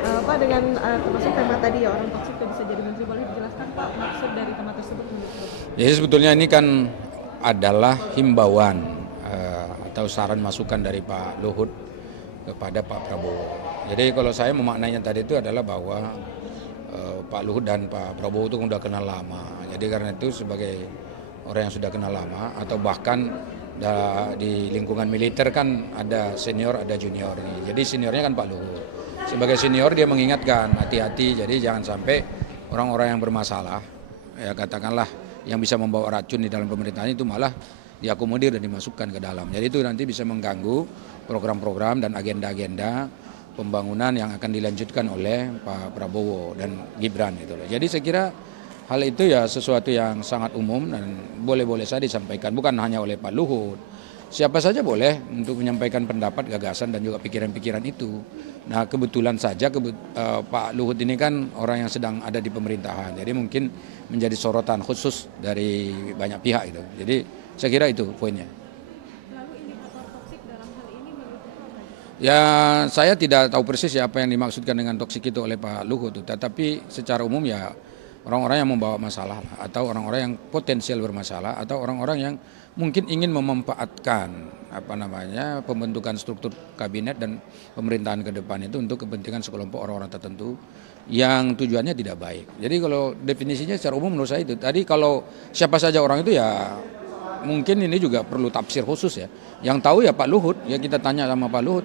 Pak, dengan termasuk tema tadi ya orang toksik itu bisa jadi menteri, boleh dijelaskan Pak maksud dari tema tersebut menurut Bapak? Jadi sebetulnya ini kan adalah himbauan atau saran masukan dari Pak Luhut kepada Pak Prabowo. Jadi kalau saya memaknainya tadi itu adalah bahwa Pak Luhut dan Pak Prabowo itu sudah kenal lama. Jadi karena itu sebagai orang yang sudah kenal lama atau bahkan di lingkungan militer kan ada senior ada junior nih. Jadi seniornya kan Pak Luhut. Sebagai senior dia mengingatkan hati-hati, jadi jangan sampai orang-orang yang bermasalah, ya katakanlah yang bisa membawa racun di dalam pemerintahan itu malah diakomodir dan dimasukkan ke dalam. Jadi itu nanti bisa mengganggu program-program dan agenda-agenda pembangunan yang akan dilanjutkan oleh Pak Prabowo dan Gibran gitu loh. Jadi saya kira hal itu ya sesuatu yang sangat umum dan boleh-boleh saja disampaikan, bukan hanya oleh Pak Luhut. Siapa saja boleh untuk menyampaikan pendapat, gagasan dan juga pikiran-pikiran itu. Nah kebetulan saja Pak Luhut ini kan orang yang sedang ada di pemerintahan, jadi mungkin menjadi sorotan khusus dari banyak pihak itu. Jadi saya kira itu poinnya. Lalu indikator toksik dalam hal ini menurut Bapak apa? Ya saya tidak tahu persis ya apa yang dimaksudkan dengan toksik itu oleh Pak Luhut, tetapi secara umum ya orang-orang yang membawa masalah atau orang-orang yang potensial bermasalah atau orang-orang yang mungkin ingin memanfaatkan pembentukan struktur kabinet dan pemerintahan ke depan itu untuk kepentingan sekelompok orang-orang tertentu yang tujuannya tidak baik. Jadi kalau definisinya secara umum menurut saya itu tadi, kalau siapa saja orang itu ya mungkin ini juga perlu tafsir khusus ya. Yang tahu ya Pak Luhut, ya kita tanya sama Pak Luhut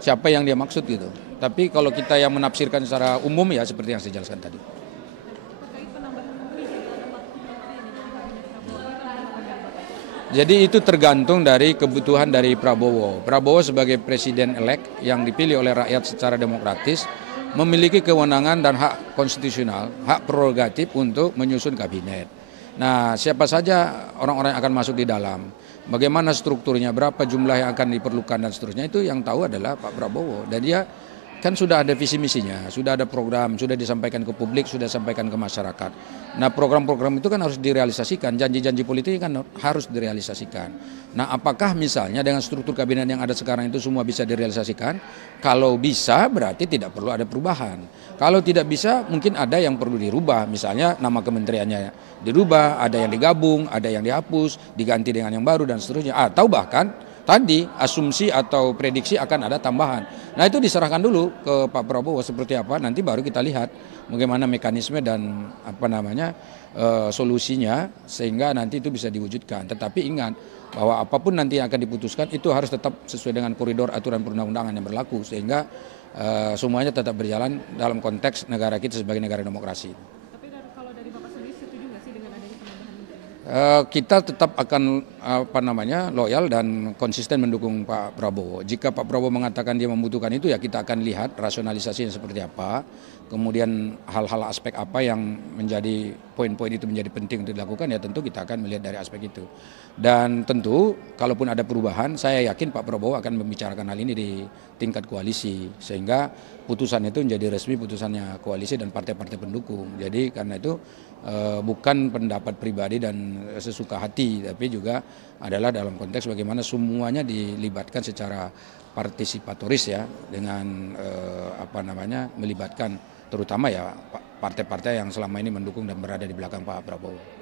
siapa yang dia maksud gitu. Tapi kalau kita yang menafsirkan secara umum ya seperti yang saya jelaskan tadi. Terkait penambahan menteri, jadi ada 40 menteri ini di kabinet Prabowo, ini tanggapan dari Bapak? Jadi itu tergantung dari kebutuhan dari Prabowo. Prabowo sebagai presiden elek yang dipilih oleh rakyat secara demokratis memiliki kewenangan dan hak konstitusional, hak prerogatif untuk menyusun kabinet. Nah, siapa saja orang-orang yang akan masuk di dalam, bagaimana strukturnya, berapa jumlah yang akan diperlukan dan seterusnya, itu yang tahu adalah Pak Prabowo. Dan dia kan sudah ada visi misinya, sudah ada program, sudah disampaikan ke publik, sudah disampaikan ke masyarakat. Nah program-program itu kan harus direalisasikan, janji-janji politik kan harus direalisasikan. Nah apakah misalnya dengan struktur kabinet yang ada sekarang itu semua bisa direalisasikan? Kalau bisa berarti tidak perlu ada perubahan. Kalau tidak bisa mungkin ada yang perlu dirubah, misalnya nama kementeriannya dirubah, ada yang digabung, ada yang dihapus, diganti dengan yang baru dan seterusnya. Atau bahkan tadi asumsi atau prediksi akan ada tambahan. Nah itu diserahkan dulu ke Pak Prabowo seperti apa, nanti baru kita lihat bagaimana mekanisme dan solusinya sehingga nanti itu bisa diwujudkan. Tetapi ingat bahwa apapun nanti yang akan diputuskan itu harus tetap sesuai dengan koridor aturan perundang-undangan yang berlaku sehingga semuanya tetap berjalan dalam konteks negara kita sebagai negara demokrasi. Tapi kalau dari Bapak sendiri setuju nggak sih dengan adanya penambahan menteri? Kita tetap akan loyal dan konsisten mendukung Pak Prabowo. Jika Pak Prabowo mengatakan dia membutuhkan itu ya kita akan lihat rasionalisasinya seperti apa. Kemudian hal-hal aspek apa yang menjadi poin-poin itu menjadi penting untuk dilakukan ya tentu kita akan melihat dari aspek itu. Dan tentu kalaupun ada perubahan saya yakin Pak Prabowo akan membicarakan hal ini di tingkat koalisi sehingga putusan itu menjadi resmi putusannya koalisi dan partai-partai pendukung. Jadi karena itu bukan pendapat pribadi dan sesuka hati, tapi juga adalah dalam konteks bagaimana semuanya dilibatkan secara partisipatoris ya dengan melibatkan terutama ya partai-partai yang selama ini mendukung dan berada di belakang Pak Prabowo.